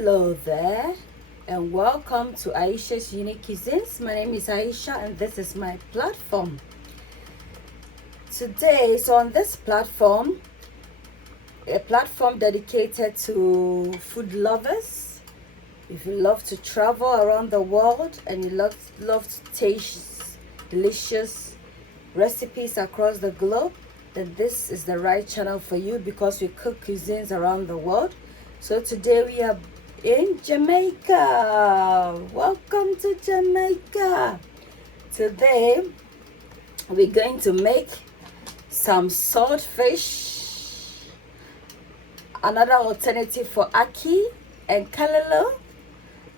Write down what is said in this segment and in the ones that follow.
Hello there, and welcome to Aisha's Unique Cuisines. My name is Aisha, and this is my platform. Today, on this platform, a platform dedicated to food lovers. If you love to travel around the world and you love to taste delicious recipes across the globe, then this is the right channel for you, because we cook cuisines around the world. So today we are in Jamaica. Welcome to Jamaica. Today we're going to make some saltfish, another alternative for ackee and callaloo,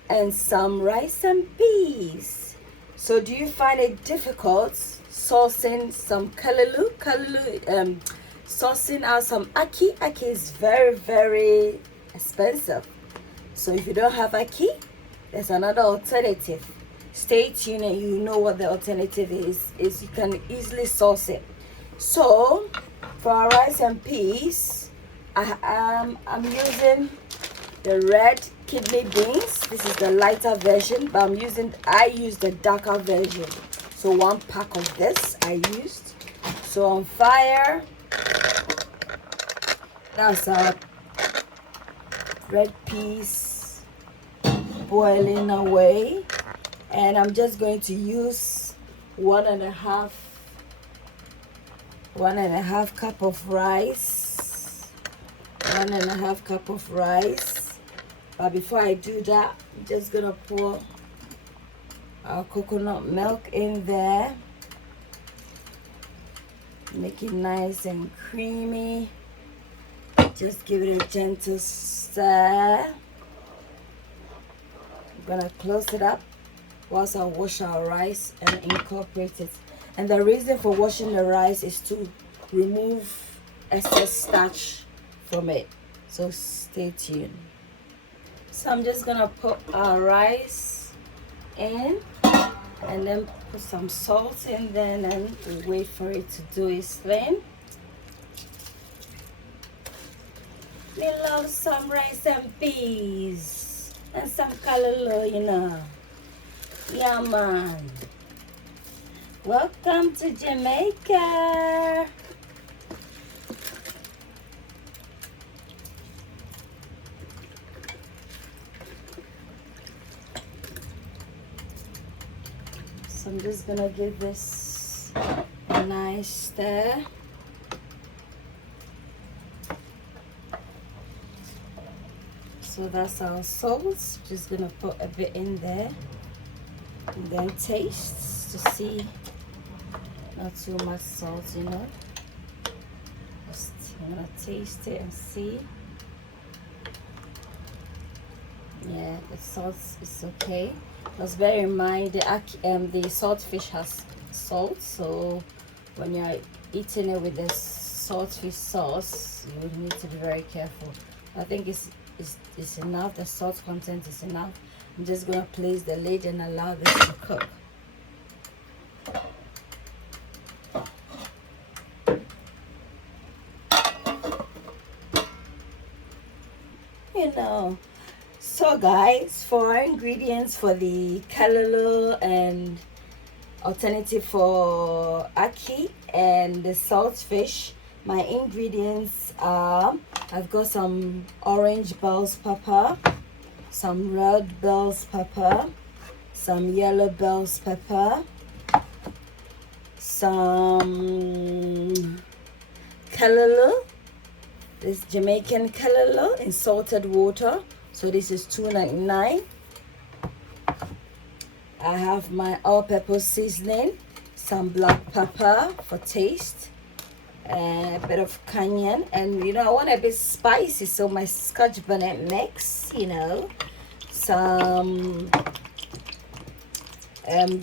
and some rice and peas. So do you find it difficult sourcing some callaloo? Sourcing out some ackee. Ackee is very expensive. So if you don't have ackee, there's another alternative. Stay tuned and you know what the alternative is you can easily source it. So for our rice and peas, I'm using the red kidney beans. This is the lighter version, but I use the darker version. So 1 pack of this I used. So on fire, that's our red peas boiling away, and I'm just going to use one and a half cup of rice. 1.5 cup of rice. But before I do that, I'm just gonna pour our coconut milk in there, make it nice and creamy. Just give it a gentle stir. I'm gonna close it up whilst I wash our rice and incorporate it. And the reason for washing the rice is to remove excess starch from it. So stay tuned. So I'm just gonna put our rice in and then put some salt in there, and then wait for it to do its thing. We love some rice and peas and some callaloo, you know. Yeah, man. Welcome to Jamaica. So I'm just gonna give this a nice stir. So that's our salt. Just gonna put a bit in there and then taste to see. Not too much salt, you know. Just gonna taste it and see. Yeah, the salt is okay. Just bear in mind the saltfish has salt, so when you're eating it with the saltfish sauce, you need to be very careful. I think it's enough. The salt content is enough. I'm just gonna place the lid and allow this to cook. You know. So guys, for our ingredients for the callaloo and alternative for ackee and the saltfish, my ingredients are, I've got some orange bell pepper, some red bell pepper, some yellow bell pepper, some callaloo, this Jamaican callaloo in salted water. So this is $2.99. I have my all-purpose seasoning, some black pepper for taste, a bit of cayenne, and you know I want a bit spicy, so my Scotch bonnet mix, you know, some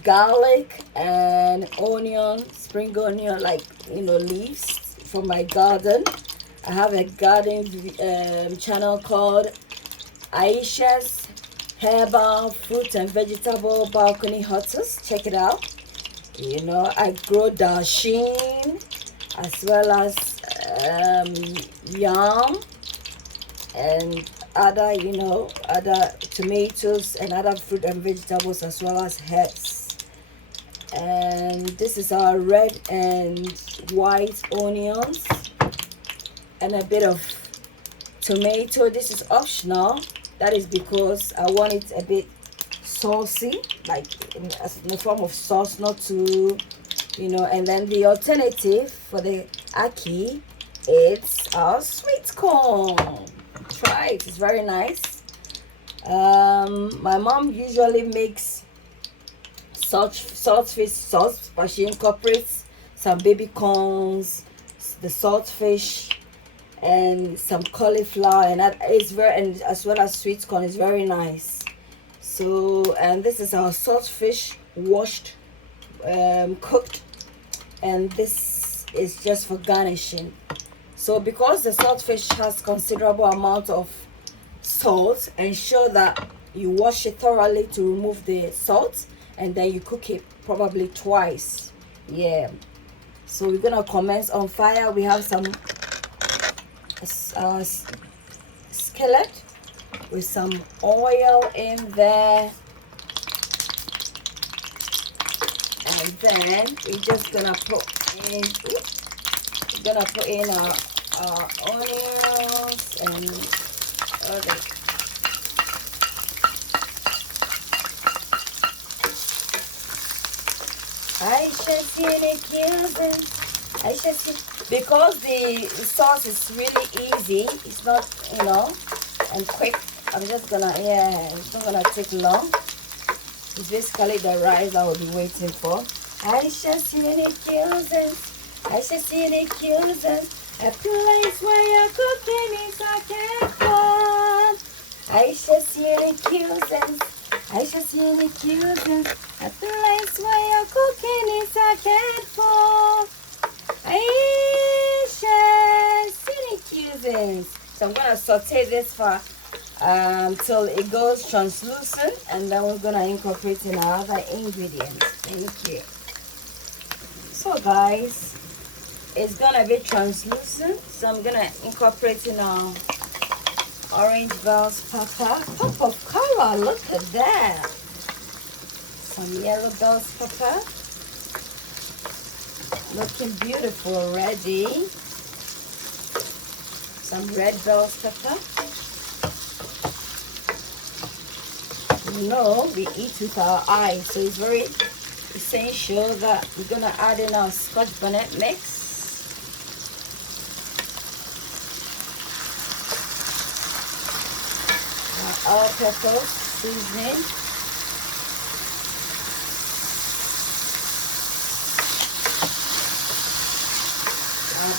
garlic and onion, spring onion, like, you know, leaves from my garden. I have a garden channel called Aisha's Herbal Fruit and Vegetable Balcony Hottest. Check it out. You know, I grow dasheen as well as yam and other, other tomatoes and other fruit and vegetables, as well as herbs. And this is our red and white onions and a bit of tomato. This is optional. That is because I want it a bit saucy, like in the form of sauce, not too, and then the alternative for the ackee, it's our sweet corn. Try it, it's very nice. My mom usually makes saltfish sauce, but she incorporates some baby corns, the saltfish, and some cauliflower, and that is and as well as sweet corn. Is very nice. So, and this is our saltfish, washed, cooked, and this is just for garnishing. So because the saltfish has considerable amount of salt, ensure that you wash it thoroughly to remove the salt, and then you cook it probably twice. Yeah. So we're gonna commence on fire. We have some skillet with some oil in there, and then we're just gonna put in our onions and all the because the sauce is really easy. It's not, and quick. I'm just gonna, it's not gonna take long. It's basically the rice I will be waiting for. A place where you're cooking is a cake fun. A place where you're cooking is a cake fun. So I'm gonna saute this for till it goes translucent, and then we're gonna incorporate in our other ingredients. Thank you. So guys, it's gonna be translucent, so I'm gonna incorporate in our orange bell pepper. Pop of color, look at that. Some yellow bell pepper. Looking beautiful already. Some red bell pepper. We eat with our eyes, so it's very essential that we're gonna add in our Scotch bonnet mix. Our all-purpose seasoning.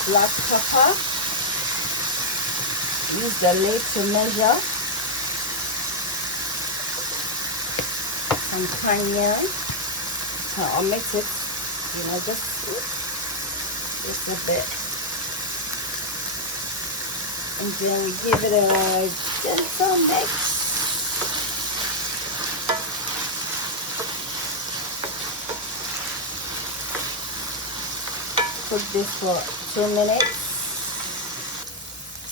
Black pepper. Use the lid to measure. Some cayenne. So I'll mix it, just a bit. And then we give it a gentle mix. Cook this for 2 minutes.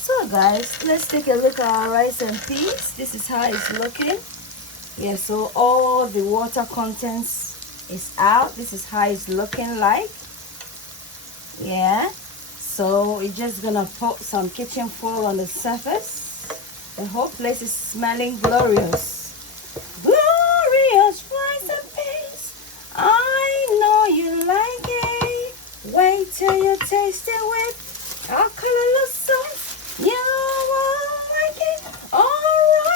So guys, let's take a look at our rice and peas. This is how it's looking. Yeah, so all the water contents is out. This is how it's looking like. Yeah, so we're just gonna put some kitchen foil on the surface. The whole place is smelling glorious. Glorious rice and peas. I know you like it. Wait till you taste it with our callaloo sauce. You will like it. All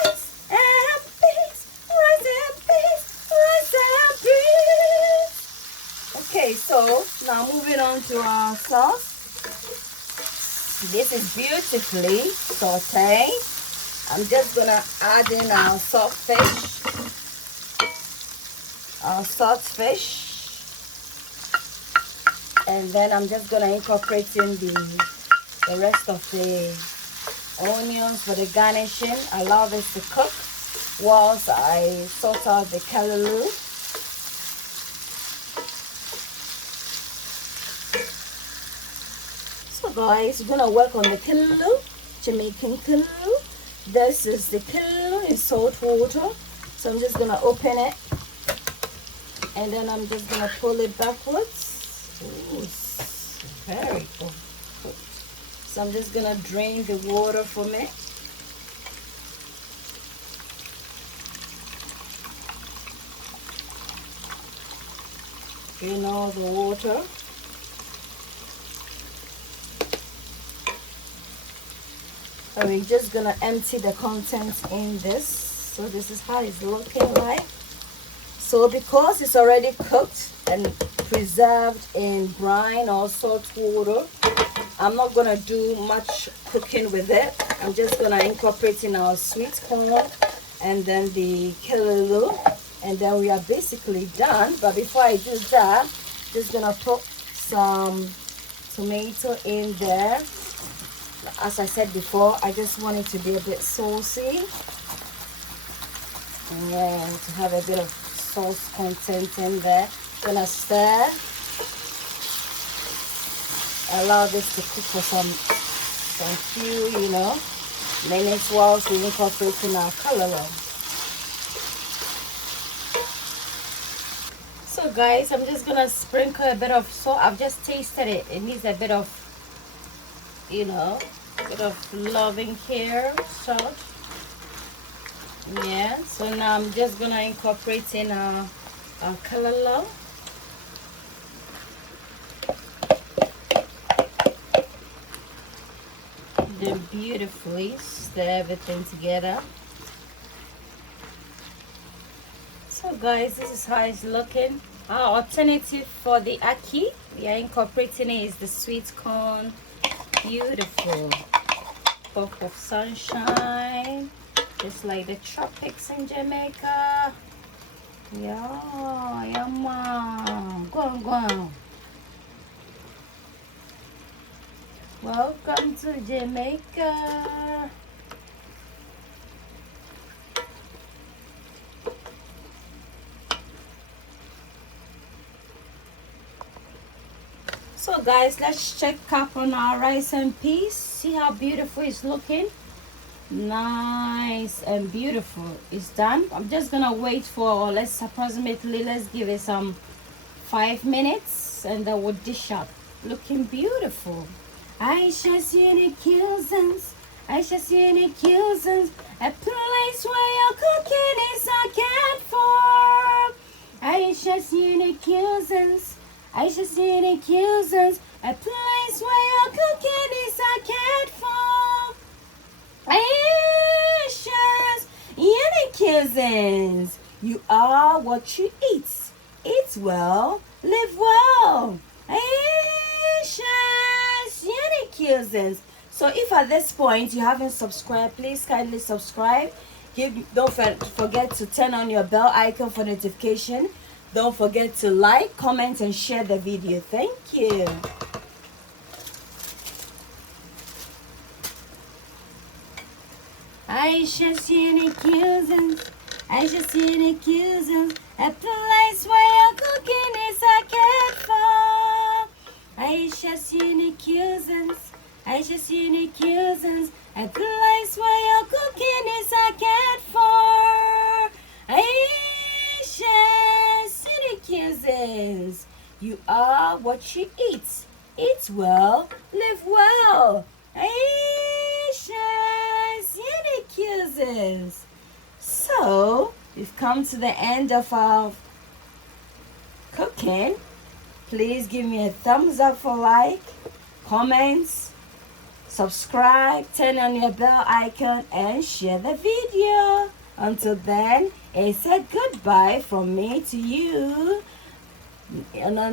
rice and peas, rice and peas, rice and peas. Okay, so now moving on to our sauce. This is beautifully sauteed. I'm just gonna add in our saltfish. And then I'm just gonna incorporate in the rest of the onions for the garnishing. Allow this to cook whilst I sort out the callaloo. So guys, we're gonna work on the callaloo, Jamaican callaloo. This is the callaloo in salt water. So I'm just gonna open it, and then I'm just gonna pull it backwards. Ooh, very good. So I'm just gonna drain the water from it. Drain all the water. And we're just gonna empty the contents in this. So this is how it's looking like. So because it's already cooked and preserved in brine or salt water, I'm not gonna do much cooking with it. I'm just gonna incorporate in our sweet corn and then the callaloo, and then we are basically done. But before I do that, just gonna put some tomato in there. As I said before, I just want it to be a bit saucy. Yeah, to have a bit of sauce content in there. Gonna stir. Allow this to cook for some few, minutes whilst we incorporate in our callaloo. So guys, I'm just gonna sprinkle a bit of salt. I've just tasted it. It needs a bit of, bit of loving here, salt. Yeah, so now I'm just gonna incorporate in our callaloo. Then beautifully stir everything together. So guys, this is how it's looking. Our alternative for the ackee, we are incorporating it, is the sweet corn. Beautiful puff of sunshine, just like the tropics in Jamaica. Yeah, yum. Go on. Welcome to Jamaica. So guys, let's check up on our rice and peas. See how beautiful it's looking. Nice and beautiful. It's done. I'm just gonna wait for, let's give it some 5 minutes, and then we'll dish up. Looking beautiful. Aisha's unique cuisines, a place where your cooking is cared for. Aisha's unique cuisines, a place where your cooking is cared for. Aisha's unique cuisines, you are what you eat. Eat well, live well. Aisha's unique cuisines. So if at this point you haven't subscribed, please kindly subscribe. Don't forget to turn on your bell icon for notification. Don't forget to like, comment, and share the video. Thank you. Aisha's unique cuisines, a place where your cooking is cared for. Aisha's unique cuisines, a place where your cooking is cared for. Aisha's unique cuisines, you are what you eat. Eat well, live well. Aisha's unique cuisines. So we've come to the end of our cooking. Please give me a thumbs up for like, comments, subscribe, turn on your bell icon, and share the video. Until then, it's a goodbye from me to you. On our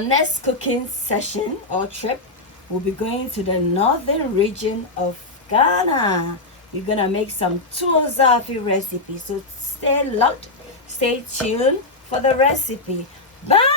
next cooking session or trip, we'll be going to the northern region of Ghana. We're gonna make some tuozafi recipe. So stay locked, stay tuned for the recipe. Bye.